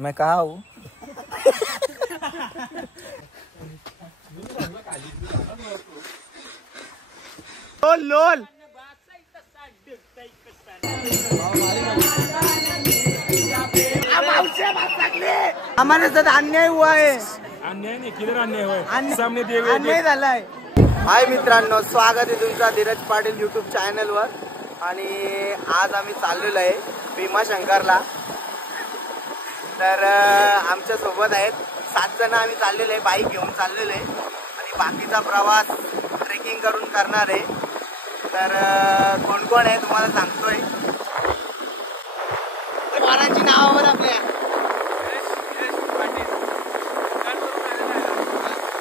मैं कहा हूँ लोल लोल हमारे साथ अन्याय हुआ है. अन्याय नाही, किधर अन्याय होय? सामने देवे अन्याय झालाय. हाय मित्रांनो, स्वागत आहे तुमचा धीरज पाटील युट्यूब चॅनल वर. आणि आज आम्ही चाललेलो आहे भीमाशंकरला. तर आमच्या सोबत आहेत 7 जण आम्ही चाललेलो आहे, बाईक घेऊन चाललेलो आहे आणि बाकीचा प्रवास ट्रेकिंग करून करणार आहे. तर कोण कोण आहे तुम्हाला सांगतोय. पोरांची नावावर आपल्या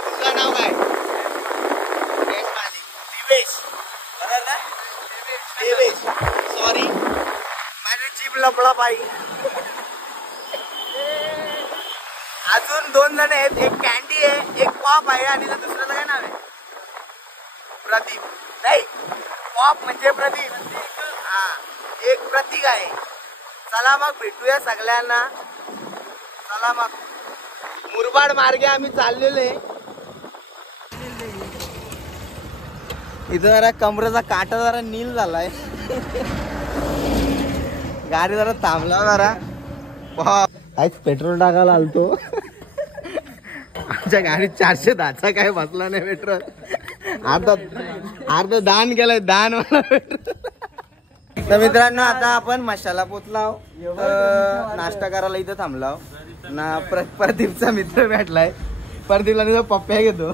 तुझं नाव काय? दिवेश. दिवेश सॉरी माझी जीभ लपला पाहिजे. अजून 2 जण आहेत, एक कॅन्डी आहे, एक पॉप आहे आणि दुसऱ्याचं काय नाव आहे? प्रदीप. नाही, पॉप म्हणजे प्रदीप. हा, एक प्रतीक आहे. चला मग भेटूया सगळ्यांना. चला मग मुरबाड मार्गे आम्ही चाललेले. इथं जरा कमरेचा काटा जरा नील झालाय. गाडी जरा थांबला जरा. काहीच पेट्रोल टाकायला आलतो. आमच्या गाडीत 410चा काय बसला नाही पेट्रोल. अर्ध दान केलंय, दान वाला पेट्रोल. तर मित्रांनो, आता आपण मशाला पोचला. नाश्ता करायला इथं थांबला ना. प्रदीपचा मित्र भेटलाय. प्रदीपला तिथं पप्प्या घेतो.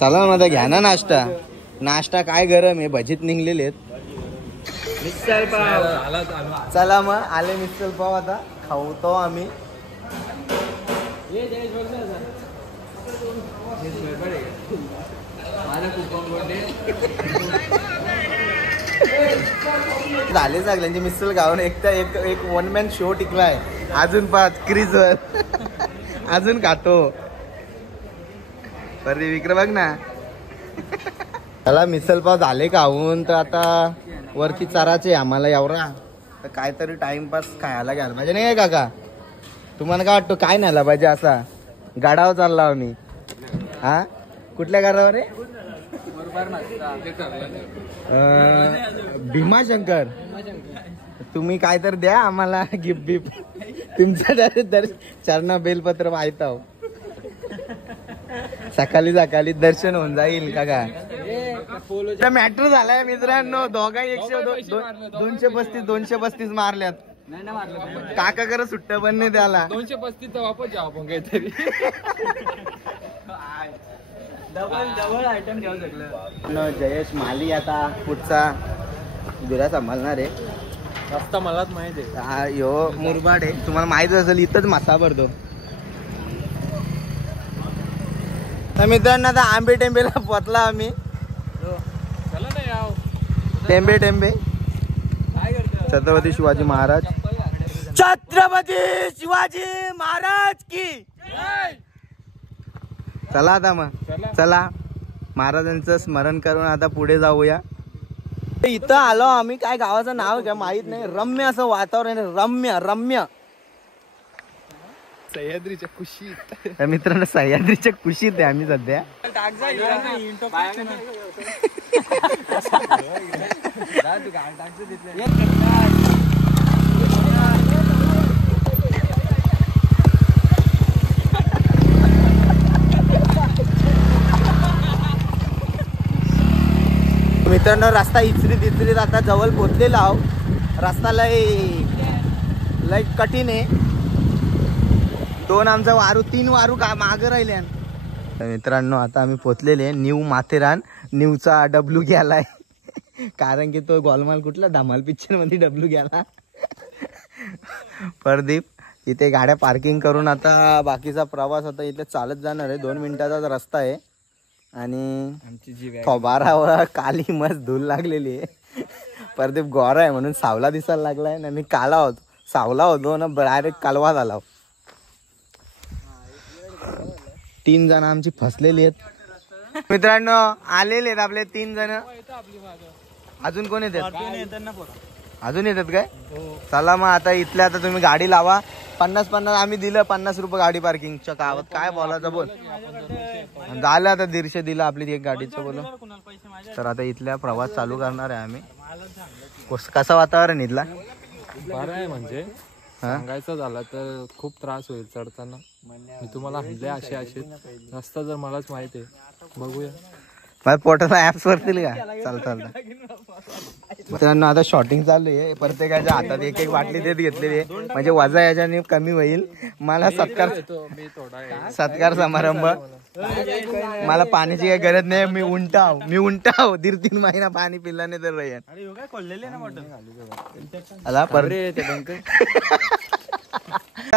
चला मध्ये घ्या ना नाश्ता. नाश्ता काय गरम आहे, भजीत निघलेले आहेत. मिसळ पाव. चला मग आले मिसळ पाव, आता खाऊतो आम्ही. झाले सगळ्यांची मिसळ गावून. एक 1 मॅन शो टिकलाय. अजून 5 क्रीजवर अजून खातो. परदी विक्रम बघ ना. त्याला मिसळ पाव झाले खाऊन. तर आता वरती चाराचे आम्हाला एवढा. तर काहीतरी टाइमपास खायला घ्यायला पाहिजे नाही काय काका? तुम्हाला काय वाटतं, काय न्यायला पाहिजे? असा गाडावर चालला आम्ही. हा, कुठल्या गाडावर आहे? भीमाशंकर. तुम्ही काय तर द्या आम्हाला गिफ्ट बिफ्ट. तुमचं चरणा बेलपत्र माहित आहो. सकाळी दर्शन होऊन जाईल का काय? मॅटर झालाय मित्रांनो. दोघा 235 मारल्यात. काका कर सुट्ट पण नाही त्याला. 235 वापस जाऊ आपण काहीतरी. डबल आयटम घेऊ शकलं. जयेश माली आता पुढचा दुरा सांभाळणार आहे. रस्ता मलाच माहित आहे. यो मुरबाड आहे, तुम्हाला माहित असेल. इथंच मासा भरतो. तर मित्रांनो, आता आंबे टेंबेला पोचला आम्ही. चला ना याव. टेंबे छत्रपती शिवाजी महाराज. छत्रपती शिवाजी महाराज की. चला आता मग चला महाराजांचं स्मरण करून आता पुढे जाऊया. इथं आलो आम्ही. काय गावाचं नाव काय माहित नाही. रम्य असं वातावरण आहे. रम्य सह्याद्रीच्या कुशीत. मित्रांनो, सह्याद्रीच्या कुशीत आहे आम्ही सध्या. मित्रांनो, रस्ता इचरीत आता जवळ पोचलेला आहो. रस्ता लय कठीण आहे. 2 आमचा वारू, 3 वारू मागं राहिले. मित्रांनो, आता आम्ही पोचलेले न्यू माथेरान. न्यूचा डब्ल्यू गेलाय. कारण की तो गोलमाल कुठला धमाल पिक्चर मध्ये डब्ल्यू गेला. प्रदीप इथे गाड्या पार्किंग करून आता बाकीचा प्रवास आता इथे चालत जाणार आहे. 2 मिनिटाचा रस्ता आहे. आणि आमची जी फवारावर काली मस्त धूल लागलेली आहे. प्रदीप गोरा आहे म्हणून सावला दिसायला लागलाय. ना मी काला होतो, सावला होतो ना, डायरेक्ट कालवा झाला. 3 जण आमची फसलेली आहेत. मित्रांनो, आलेले आहेत आपले 3 जण. अजून कोण येतात अजून येतात काय चला मग आता इथल्या आता तुम्ही गाडी लावा 50 आम्ही दिलं 50 रुपये गाडी पार्किंगच्या गावात काय बोलायचं बोल झालं आता 150 दिलं आपली एक गाडीचं बोल तर आता इथल्या प्रवास चालू करणार आहे आम्ही कसं वातावरण इथला बरं आहे म्हणजे सांगायचं झालं तर खूप त्रास होईल चढताना मी तुम्हाला हल्ले असे रस्ता जर मलाच माहिती आहे बघूया माझ्या पोटाला ऍप्स वरतील का चालतं मित्रांनो आता शॉटिंग चालू आहे प्रत्येकाच्या हातात एक बाटली देत घेतलेली आहे म्हणजे वजा याच्याने कमी होईल मला सत्कार समारंभ मला पाण्याची काही गरज नाही मी उंटाव 2-3 महिना पाणी पिल्ला नाही तर राहील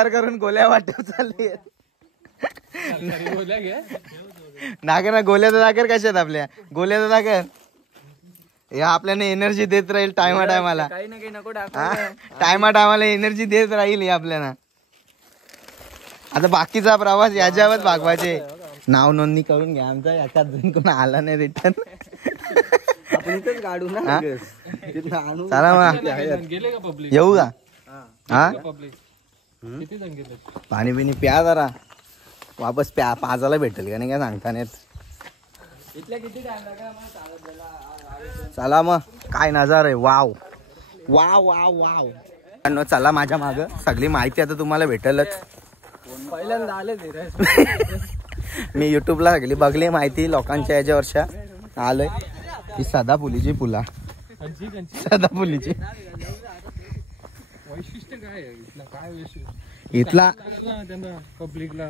करून गोल्या वाटत चालली नागर ना गोल्याचा दाखर कशात आपल्या गोल्याचा दाखर या आपल्याला एनर्जी देत राहील टायमा टायमाला एनर्जी देत राहील हे आपल्याला आता बाकीचा प्रवास याच्यावर भागवायचे नाव नोंदणी करून घ्या आमचा एखाद जण कोण आला नाही रिटर्न चला मग येऊ का हा पाणी बिणी प्या जरा वापस पाजायला भेटेल का नाही काय सांगता नाही चला मग काय नजारा आहे वाव वाव वाव वाव चला माझ्या माग सगळी माहिती आता तुम्हाला भेटेलच पहिल्यांदा आले मी युट्यूबला सगळी बघली माहिती लोकांच्या याच्या वर्षा आलोय ही सदाफुलीची पुला सदाफुलीची वैशिष्ट्य काय आहे काय इथला पब्लिकला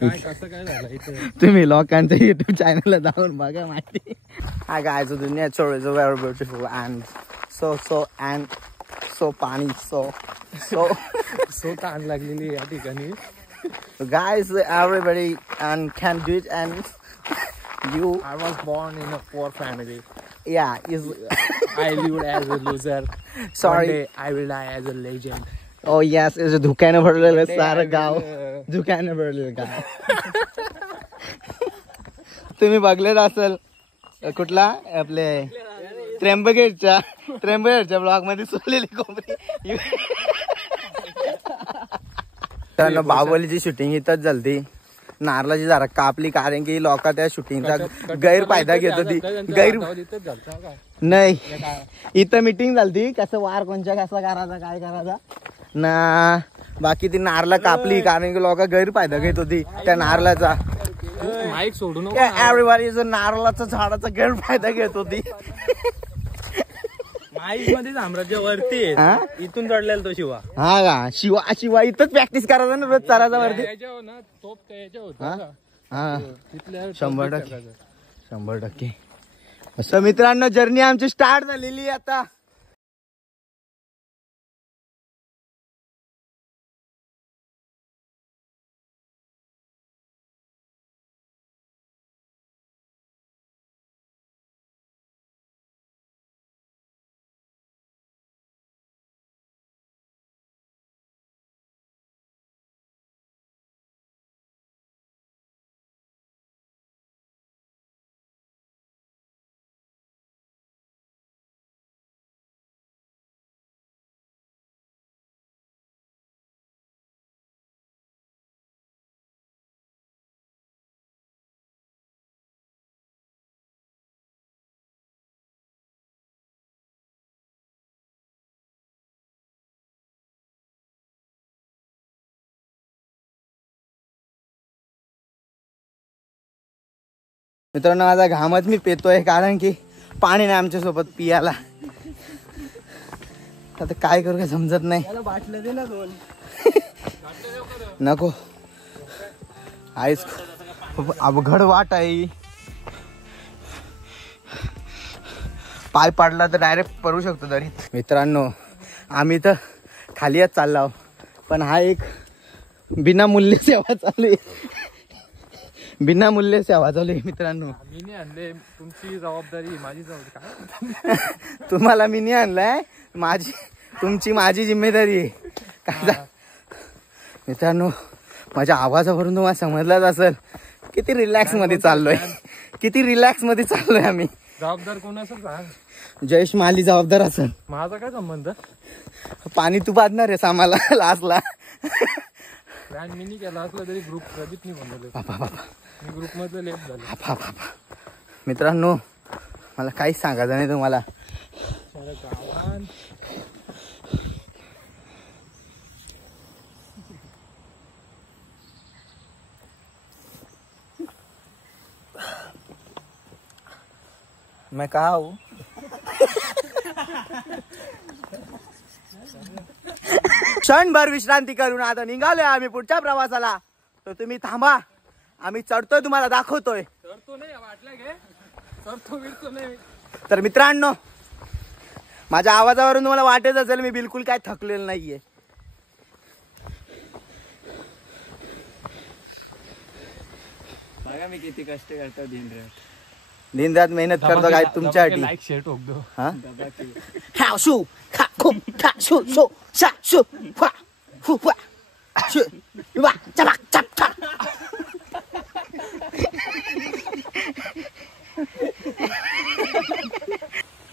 काय कसं काय झालं इथे तुम्ही लोकांच्या युट्यूब चॅनलला जाऊन बघा माहिती हा गाय सो दुनिया is very beautiful and so पाणी so ताण लागलेली या ठिकाणी guys everybody and can do it and you I was born in a poor family yeah is I lived as a loser sorry one day I will die as a legend oh yes is धुक्याने भरलेलं सारं गाव धुक्याने भरलेलं गाव तुम्ही बघलेलं असेल कुठला आपले त्र्यंबकेशच्या blog मध्ये सोडलेली कोंबडी तर बाहुबलीची शूटिंग इथंच झालती नारळाची जरा कापली कारण की लोक त्या शूटिंगचा गैरफायदा घेत होती नाही इथं मीटिंग झालती कसं वार कोणच्या कसा करायचा काय करायचा ना बाकी ती नारळा कापली कारण की लोक गैरफायदा घेत होती त्या नारळाचा माईक सोडून एव्हरीबॉडी नारळाचा झाडाचा गैरफायदा घेत होती माईक मध्ये साम्राज्यावरती इथून चढलेला तो शिवा हा का शिवा इथंच प्रॅक्टिस करायचा ना रोज चालायचा वरती हा 100% असं मित्रांनो जर्नी आमची स्टार्ट झालेली आता मित्रांनो माझा घामच मी पेतोय कारण की पाणी नाही आमच्या सोबत पियाला आता काय करू काय समजत नाही बाटलं दे ना दोन नको आईच अवघड वाट आहे पाय पाडला तर डायरेक्ट पडू शकतो तरी मित्रांनो आम्ही तर खालीच चाललो पण हा एक बिनामूल्य सेवा चालू आहे बिनामूल्य सेवा चालू आहे मित्रांनो मी नाही आणले तुमची जबाबदारी माझी जबाबदारी तुम्हाला मी नाही आणलाय माझी जिम्मेदारी आहे काय मित्रांनो माझ्या आवाजावरून तुम्हाला समजलाच असेल किती रिलॅक्स मध्ये चाललोय आम्ही जबाबदार कोण असं सांग. जयेश माली जबाबदार असेल. माझा काय संबंध. पाणी तू बांधणार आहेस आम्हाला लास्टला. प्लॅन मी नाही केला असला तरी ग्रुप प्रदीपनी बनवलं. मी ग्रुप मधलं लेट झालं. मित्रांनो मला काहीच सांगायचं नाही तुम्हाला. मैं कहा हूँ क्षणभर विश्रांती करून आता निघालोय आम्ही पुढच्या प्रवासाला. तर तुम्ही थांबा, आम्ही चढतोय, तुम्हाला दाखवतोय. चढतो नाही वाटलं घे. चढतो बिरतो नाही. तर मित्रांनो माझ्या आवाजावरून तुम्हाला वाटत असेल मी बिलकुल काय थकलेलं नाहीये. बघा मी किती कष्ट करतो दिन रात मेहनत करतो काय तुमच्यासाठी. लाईक शेअर ठोकतो. हा शू खा खूप खा शू शू शा शू फा फू फा शू वा चला चप चप.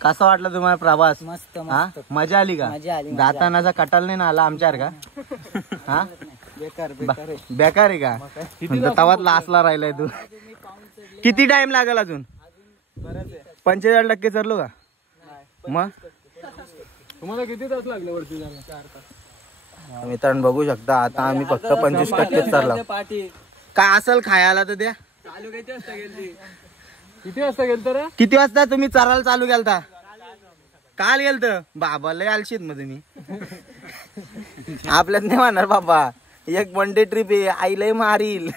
कसा वाटला तुम्हाला प्रवास. मस्त हा मजा आली का. मजा आली. जातानाचा कटाल नाही ना आला आमच्यावर का. हा बेकार बेकार बेकार आहे का. तवाच लासला राहिलाय तू. किती टाइम लागेल अजून. 45% चढलो का मग. तुम्हाला किती तास लागले वरती जायला. 4 तास. मित्रांनो बघू शकता आता आम्ही फक्त 25% चढलो. काय असेल खायला तर द्या. चालू किती वाजता गेली. किती वाजता गेल तर. किती वाजता तुम्ही चरायला चालू केलता. काल गेलत बाबा लय आलशीत मग तुम्ही. आपल्यात नाही म्हणणार बाबा. एक वन डे ट्रिप आहे आई लय मारील.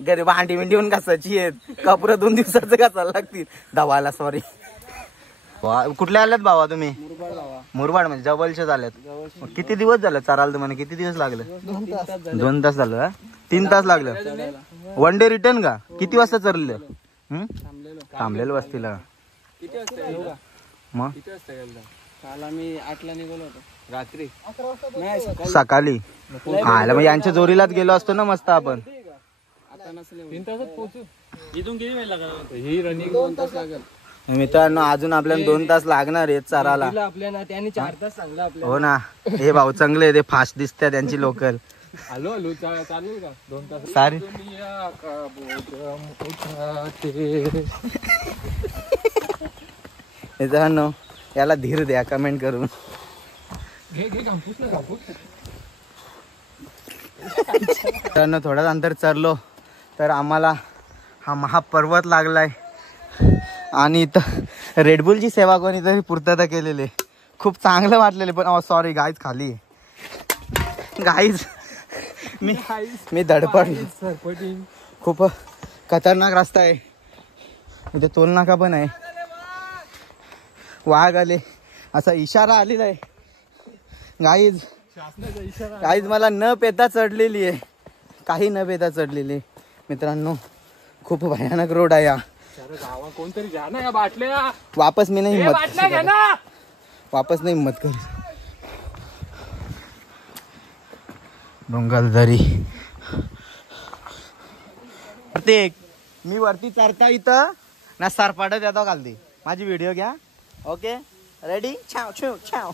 घरी भांडी मिंडी येऊन घासायची आहेत. कपडे 2 दिवसाचं घासायला लागतील. दवाला सॉरी. कुठल्या आल्यात बाबा तुम्ही. मुरबाड म्हणजे जवळचे झाल्यात. किती दिवस झाले चरायला तुम्हाला. किती दिवस लागले. 2 तास झालं. 3 तास लागलं. वन डे रिटर्न का. किती वाजता चरले. थांबलेलं वस्तीला. मग काल आम्ही 8ला निघालो होतो रात्री. सकाळी आला मग यांच्या जोरीलाच गेलो असतो ना मस्त आपण. आता नसले 3 तासात पोहोचू. इथून किती वेळ लागला. ही रनिंग 2 तास लागेल. मित्रांनो अजून आपल्याला 2 तास लागणार आहेत चराला. आपल्याला त्यांनी 4 तास सांगला आपल्याला. हो ना हे भाऊ चांगले ते फास्ट दिसतात त्यांची लोकल. आलो आलो चालू का 2 तास. सारी दुनिया का बोझ उठाते. मित्रांनो याला धीर द्या कमेंट करून. घे घे कापूस ना कापूस. मित्रांनो थोडाच अंतर चरलो तर आम्हाला हा महापर्वत लागलाय. आणि इथं रेडबुलची सेवा कोणीतरी पूर्तता केलेली. खूप चांगलं वाटलेले. पण सॉरी गाईज खाली गाईज मी धडपड. खूप खतरनाक रस्ता आहे. इथे टोल नाका पण आहे. वाघ आले असा इशारा आलेला आहे. गाईज मला न पेता चढलेली आहे. काही न पेता चढलेली. मित्रांनो खूप भयानक रोड आहे. गावा कोणतरी जा ना या बाटल्या. वापस मी नाही हिम्मत. वापस नाही हिम्मत कर. डोंगर दरी प्रत्येक मी वरती चढता इथं ना सरपाटत येतो खालती. माझी व्हिडिओ घ्या. Okay ready. छाव छाव छाव.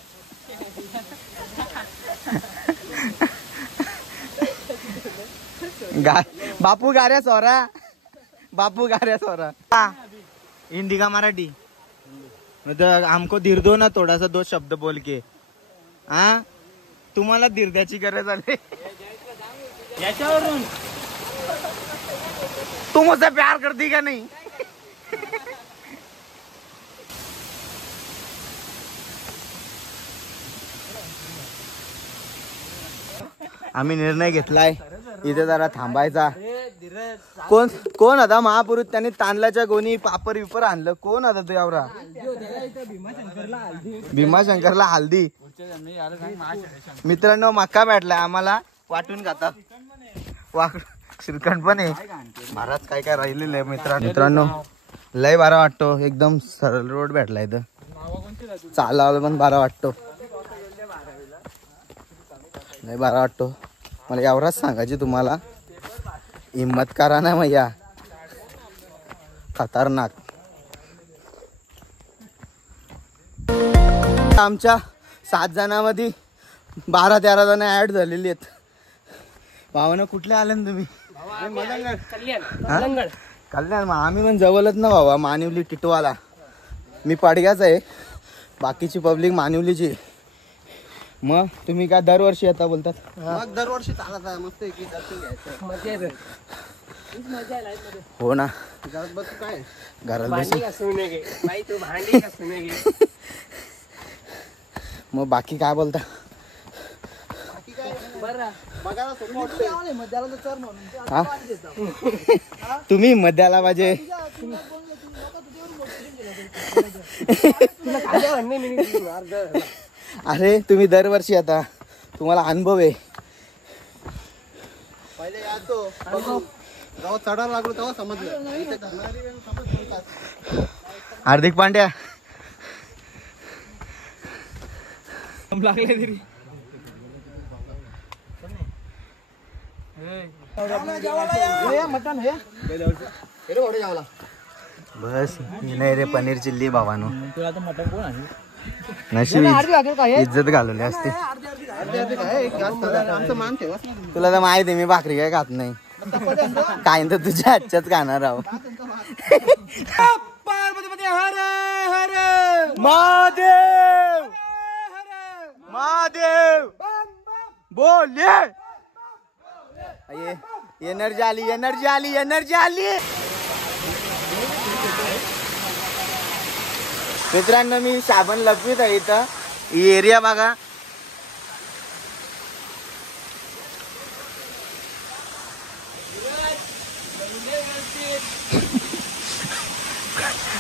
बापू गाऱ्या सोरा. बापू गाऱ्या सोरा. हिंदी का मराठी. मतलब हमको धीर दो ना थोड़ा सा 2 शब्द बोल के. हाँ तुम्हाला धीर द्याची गरज आली. याच्यावरून तू मुझसे प्यार करती का नहीं. आम्ही निर्णय घेतलाय इथे जरा थांबायचा. कोण होता महापुरुष. त्यांनी तांदळाच्या गोणी पापर विपर आणलं. कोण होता तो एवढा. भीमाशंकरला हल्दी. मित्रांनो मक्का भेटलाय आम्हाला. वाटून खातात. श्रीखंड पण आहे. महाराज काय काय राहिलेलं आहे मित्रांनो. लय बारा वाटतो. एकदम सरळ रोड भेटलाय इथं. चालायला पण बारा वाटतो. लय बारा वाटतो. मला एवढाच सांगायची तुम्हाला. हिम्मत करा ना मैया. खतरनाक. आमच्या 7 जणांमध्ये 12-13 जण ऍड झालेली आहेत. भावानं कुठले आले ना तुम्ही? कल्याण. मग आम्ही पण जवळच ना भावा, मानिवली टिटवाला. मी पडग्याच आहे, बाकीची पब्लिक मानिवलीची. मग तुम्ही काय दरवर्षी येता बोलतात? मग दरवर्षी चालत आहे मस्त की दर्शन घ्यायचं. हो ना, घरात बसू काय घरात बसून. मग बाकी काय बोलता? हा? तुम्ही मध्याला पाहिजे. अरे तुम्ही दरवर्षी आता, तुम्हाला अनुभव आहे. पहिले यातो जेव्हा चढायला लागलो तेव्हा समजलं. हार्दिक पांड्या लागले तरी बस नाही रे, पनीर चिल्ली भावानो. नशीब इज्जत घालवली असते. तुला तर माहिती आहे मी भाकरी काय खात नाही. काय तर तुझ्या हातच्याच खाणार आहो. महादेव महादेव बोले. एनर्जी आली, एनर्जी आली, एनर्जी आली. मित्रांनो मी साबण लपवीत आहे इथं. ही एरिया बघा.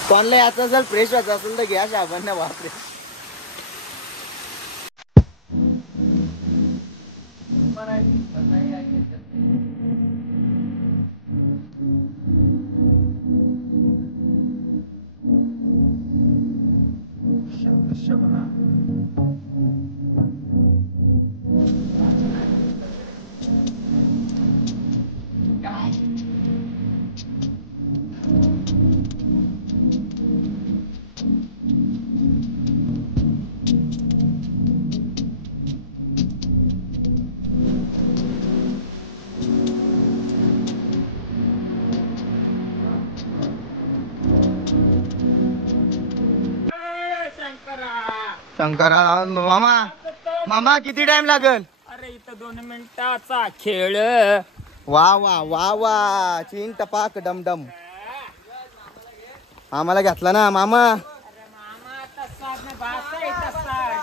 कोणला याचा जर फ्रेश व्हायचं असेल तर घ्या साबण ना वापरे. शंकरा मामा, मामा किती टाइम लागल? अरे इथं 2 मिनिटाचा खेळ. वा वा वा वा, चीन टपाक डमडम. आम्हाला घेतला ना मामा.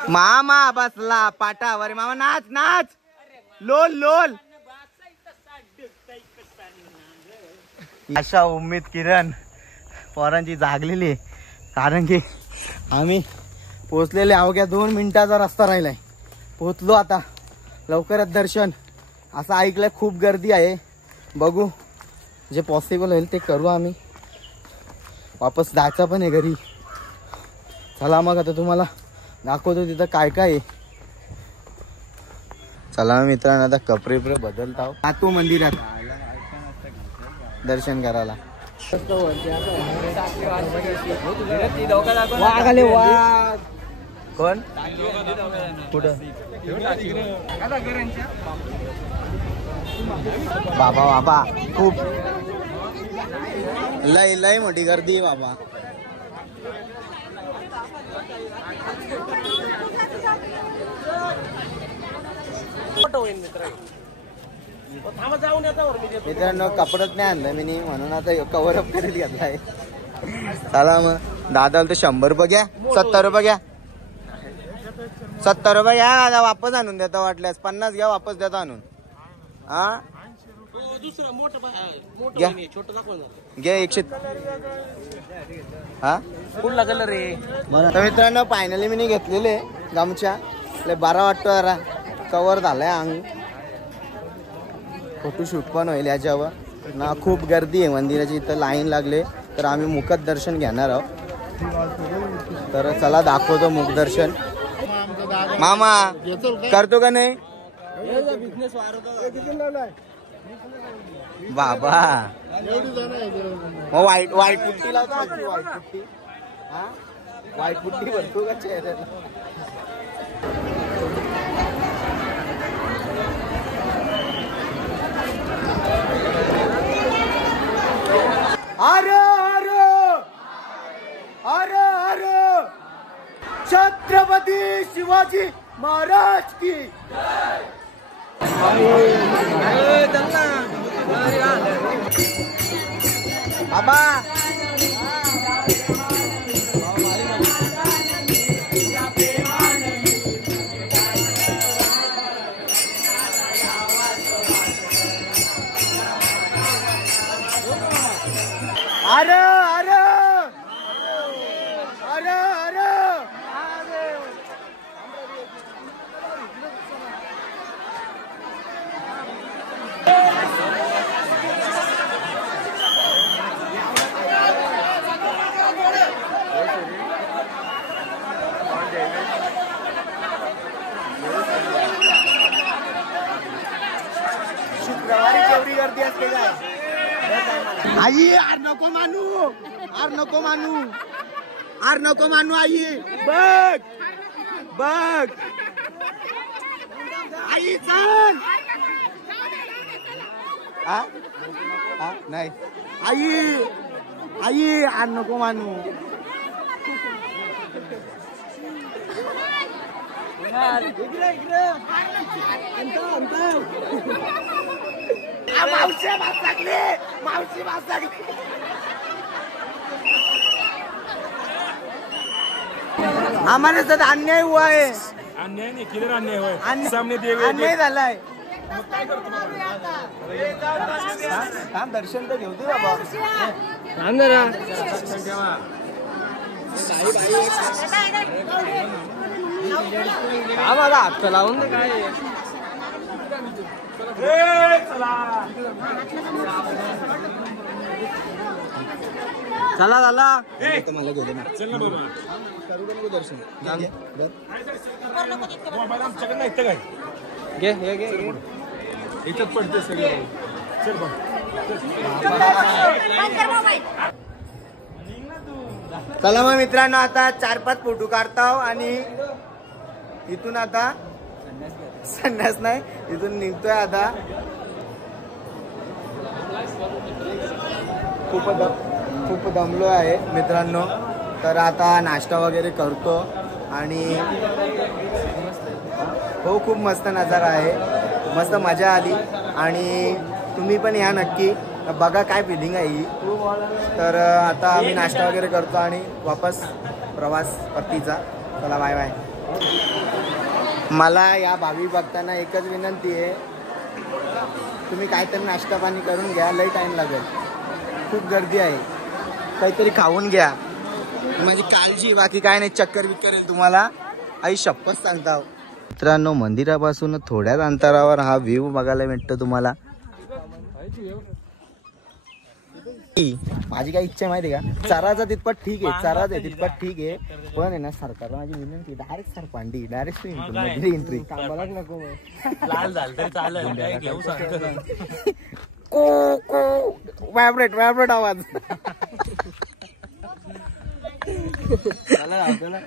मामा बसला पाटावर. मामा नाच नाच, लोल लोल. अशा उमेद किरण पोरांची जागलेली, कारण की आम्ही पोहोचलेले अवघ्या 2 मिनिटाचा रस्ता राहिलाय. पोहोचलो आता, लवकरच दर्शन. असं ऐकलंय खूप गर्दी आहे. बघू जे पॉसिबल होईल ते करू. आम्ही वापस जायचं पण आहे घरी. चला मग आता तुम्हाला दाखवतो तिथं काय काय आहे. चला मित्रांनो, आता कपडे बदलत आहोत. जातो मंदिरात दर्शन करायला. वाघ वाघ. कोण कुठं? बाबा बाबा खूप लय लय मोठी गर्दी आहे बाबा. मित्रांनो कपडच नाही आणलं मी, म्हणून आता कव्हर अप करीत घेतलाय. चला मग दादा तर 100 रुपये घ्या, 70 रुपये घ्या, 70 रुपये घ्या. दादा वापस आणून देता, वाटल्यास 50 घ्या, वापस देता आणून. हा घ्या 100. हा कुठला कलर रे? तर मित्रांनो फायनली मी घेतलेले गमच्या. बरा वाटतो जरा, कव्हर झालाय अंग. फोटोशूट पण होईल याच्यावर ना. खूप गर्दी आहे मंदिराची, इथं लाईन लागले. तर आम्ही मुखत दर्शन घेणार आहोत. तर चला दाखवतो मुख दर्शन. मामा करतो का नाही बाबा? मग वाईट पुट्टी लावतो. वाईट पुट्टी. हा वाईट पुट्टी भरतो का चेहऱ्याला. अरे अरे अरे अरे छत्रपती शिवाजी महाराज की बाबा. अरे अरे अरे अरे शुक्रवारी केवढी गर्दी असते काय. आई आर नको मानू, आर नको मानू, आर नको मानू. आई बघ बघ आई चल. नाही आई आई आर नको मानू. मावशी भात लागली, मावशी भात लागली. हमारे साथ अन्याय हुआ है. अन्याय नाही, किधर अन्याय होय. सामने अन्याय झालाय. थांब दर्शन तर घेऊ दे बाबा. थांब जरा. माझा हात लावून दे काय. चला झाला. मला गेले ना. चल ना बाबा. करू का नको दर्शन. घे घे घे. इथंच पडते सगळं. चल बघ. चला मग मित्रांनो आता 4-5 फोटो काढतो आणि इथून आता संन्यास नाही इथून निघतोय आता. खूप दमलो आहे मित्रांनो. तर आता नाश्ता वगैरे करतो आणि हो खूप मस्त नजारा आहे, मस्त मजा आली आणि तुम्ही पण या नक्की बघा काय फिलिंग आहे ही. तर आता आम्ही नाश्ता वगैरे करतो आणि वापस प्रवास परतीचा. चला बाय बाय. मला या भावी बघताना एकच विनंती आहे, तुम्ही काहीतरी नाश्ता पाणी करून घ्या, लई टाईम लागेल, खूप गर्दी आहे. काहीतरी खाऊन घ्या, माझी काळजी, बाकी काय नाही. चक्कर बिक्कर येईल तुम्हाला, आई शपथ सांगता. मित्रांनो मंदिरापासून थोड्याच अंतरावर हा व्ह्यू बघायला भेटतो तुम्हाला. माझी काय इच्छा आहे माहिती आहे का, चराचा तितपत ठीक आहे, चराचा तितपत ठीक आहे, पण आहे ना सरकारला माझी विनंती डायरेक्ट सरपांडी डायरेक्ट एंट्री नको. लाल झालं तरी चालेल, घेऊ सांगतो. व्हायब्रेट व्हायब्रेट आवाज.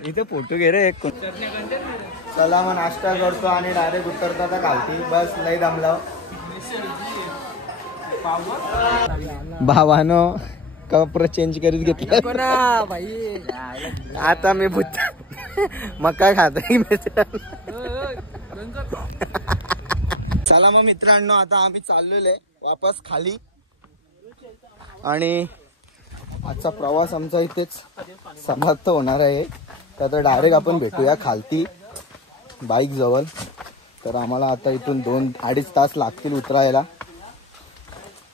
इथे फोटो घे रे एक. चला मग नाश्ता करतो आणि डायरेक्ट उतरतो आता खालती. बस लई दमलाव भावानो, कपडे चेंज करीत घेतलं आता मी भूत मका खात. चला मग मित्रांनो आता आम्ही चाललेलो आहे वापस खाली आणि आजचा प्रवास आमचा इथेच समाप्त होणार आहे. तर डायरेक्ट आपण भेटूया खालती बाईक जवळ. तर आम्हाला आता इथून 2-2.5 तास लागतील उतरायला.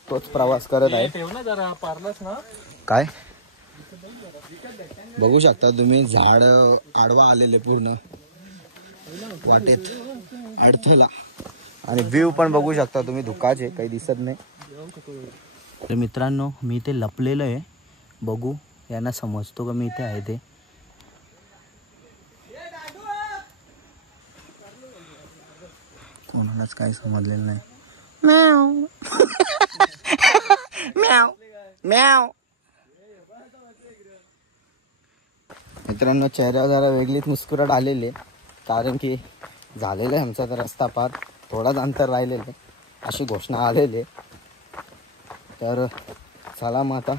तोच प्रवास करत आहे. काय बघू शकता तुम्ही, झाड आडवा आलेले पूर्ण वाटेत अडथळा आणि व्ह्यू पण बघू शकता तुम्ही, धुकाचे काही दिसत नाही. तर मित्रांनो मी इथे लपलेलं आहे, बघू यांना समजतो का मी इथे आहे ते. कोणालाच काही समजलेलं नाही. म्याव म्याव म्याव. मित्रांनो चेहऱ्यावर जरा वेगळीच मुस्कुराट आलेली आहे, कारण की झालेलं आहे आमचा तर रस्ता पार, थोडाच अंतर राहिलेलं आहे अशी घोषणा आलेली आहे. तर चला मग आता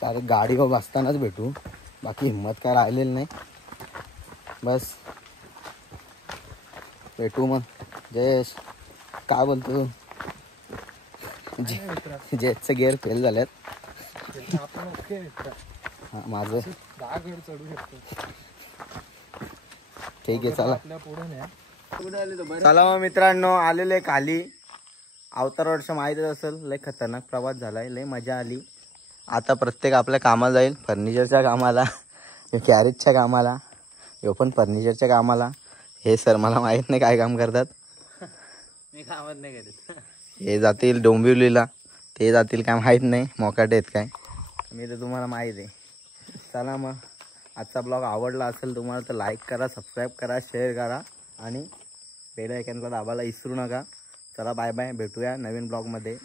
डायरेक्ट गाडीवर बसतानाच भेटू, बाकी हिंमत काय राहिलेली नाही. बस भेटू मग. जयेश काय बोलतो तू? जेटचं गिअर फेल झाल्यात. हां माझं ठीक आहे चला. चला मग मित्रांनो आलेले खाली. अवतार वर्ष माहीतच असेल, लय खतरनाक प्रवास झालाय, लय मजा आली. आता प्रत्येक आपल्या कामाला जाईल, फर्निचरच्या कामाला, कॅरेजच्या कामाला, ह्यो पण फर्निचरच्या कामाला. हे सर मला माहीत नाही काय काम करतात. मी कामच नाही करत. हे जातील डोंबिवलीला, ते जातील काय माहीत नाही, मोकाटे आहेत काय, मी तर तुम्हाला माहीत आहे. चला मग आजचा ब्लॉग आवडला असेल तुम्हाला तर लाईक करा, सबस्क्राईब करा, शेअर करा आणि बेल आयकॉनला दाबायला विसरू नका. चला बाय बाय, भेटूया नवीन ब्लॉगमध्ये.